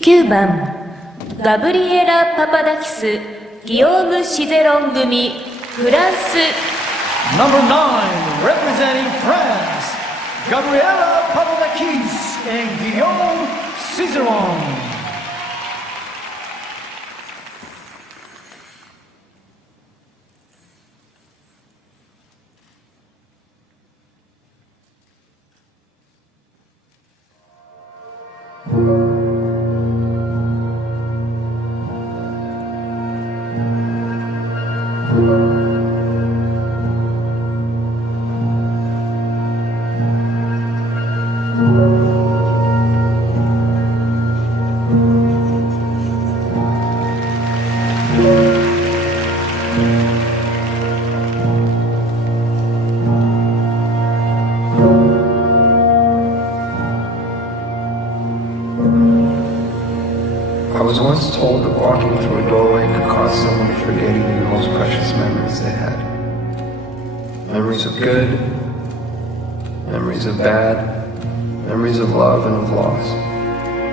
9番ガブリエラ・パパダキス、ギオーム・シゼロン組、フランス。 Number 9, representing France, Gabriela Papadakis and Guillaume Cizeron. I was once told that walking through a doorway could cause someone to forget even the most precious memories they had. Memories of good, memories of bad, memories of love and of loss,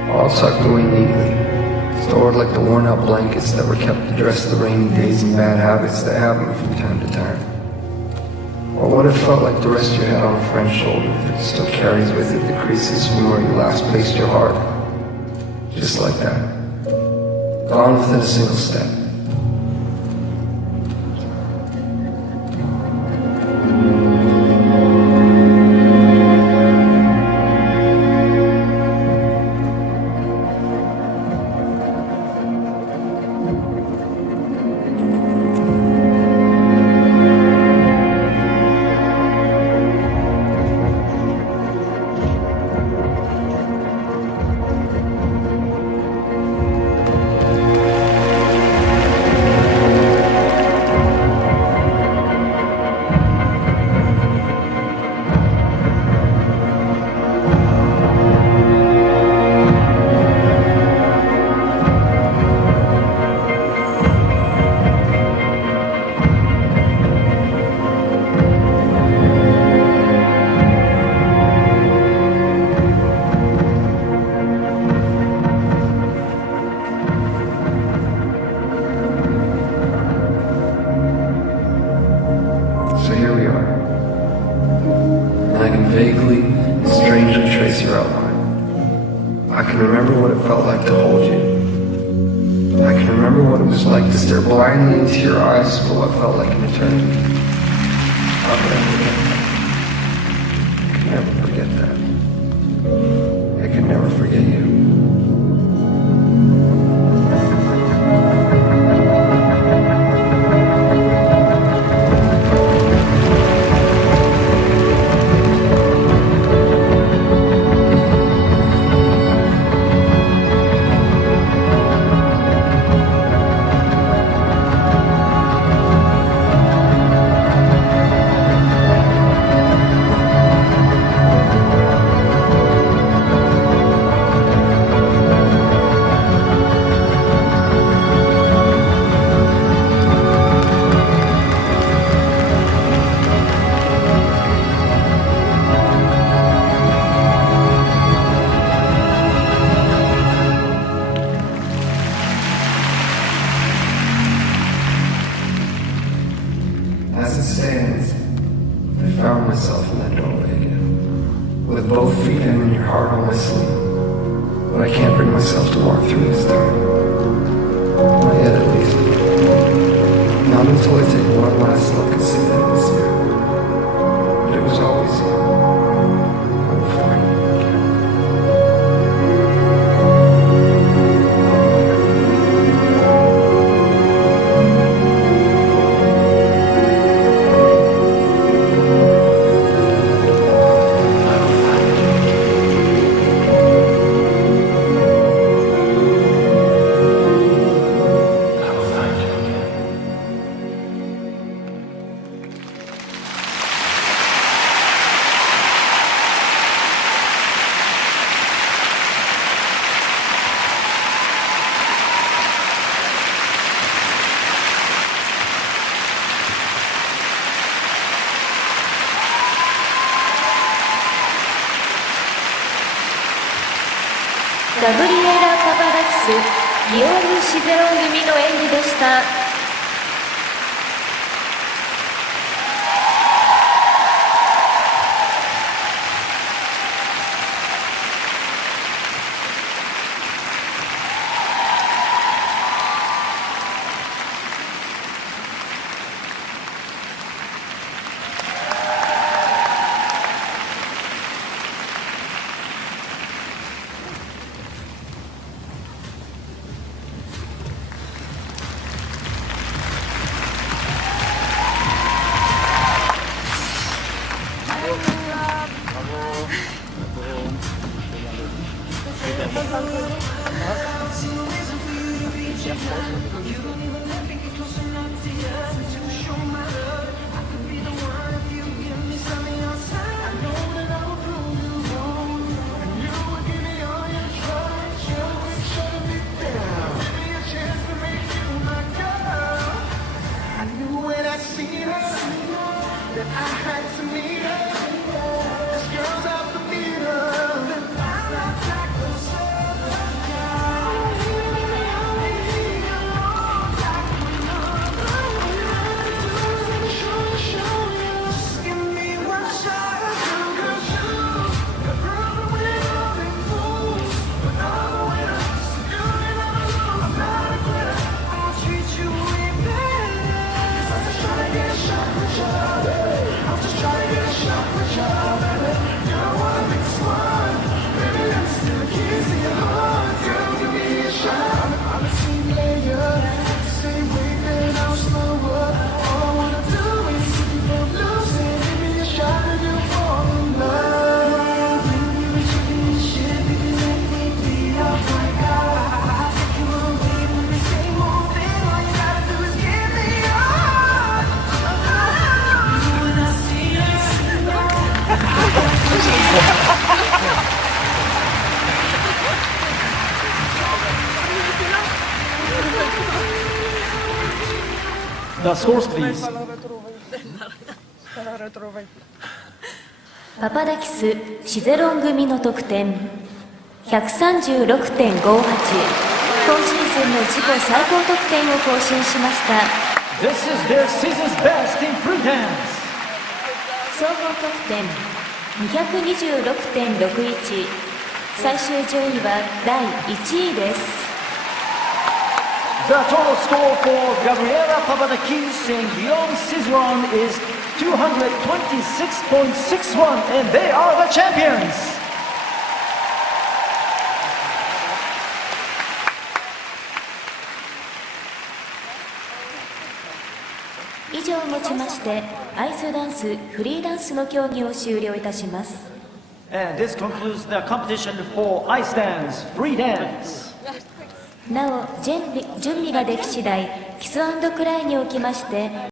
all tucked away neatly, stored like the worn-out blankets that were kept to dress the rainy days and bad habits that happen from time to time. Or what it felt like to rest your head on a friend's shoulder that still carries with it the creases from where you last placed your heart. Just like that. Gone within a single step. So here we are, and I can vaguely and strangely trace your outline. I can remember what it felt like to hold you. I can remember what it was like to stare blindly into your eyes for what felt like an eternity. How could I forget that? I could never forget that. I could never forget you. As it stands, I found myself in that doorway again, with both feet and your heart on my sleeve. But I can't bring myself to walk through this time. Not yet, at least. Not until I take one last look and see that it was you. But it was always you. I will find you again. ガブリエラ・パパダキス、ギオーム・シゼロン組の演技でした。The scores, please. パパダキス・シゼロン組の得点 136.58。 今シーズンの自己最高得点を更新しました。 This is their season's best in free dance. 総合得点 226.61。 最終順位は第1位です。 The total score for Gabriela Papadakis and Guillaume Cizeron is 226.61, and they are the champions. 以上をもちましてアイスダンスフリーダンスの競技を終了いたします。 And this concludes the competition for ice dance, free dance. なお準備ができ次第キス&クライにおきまして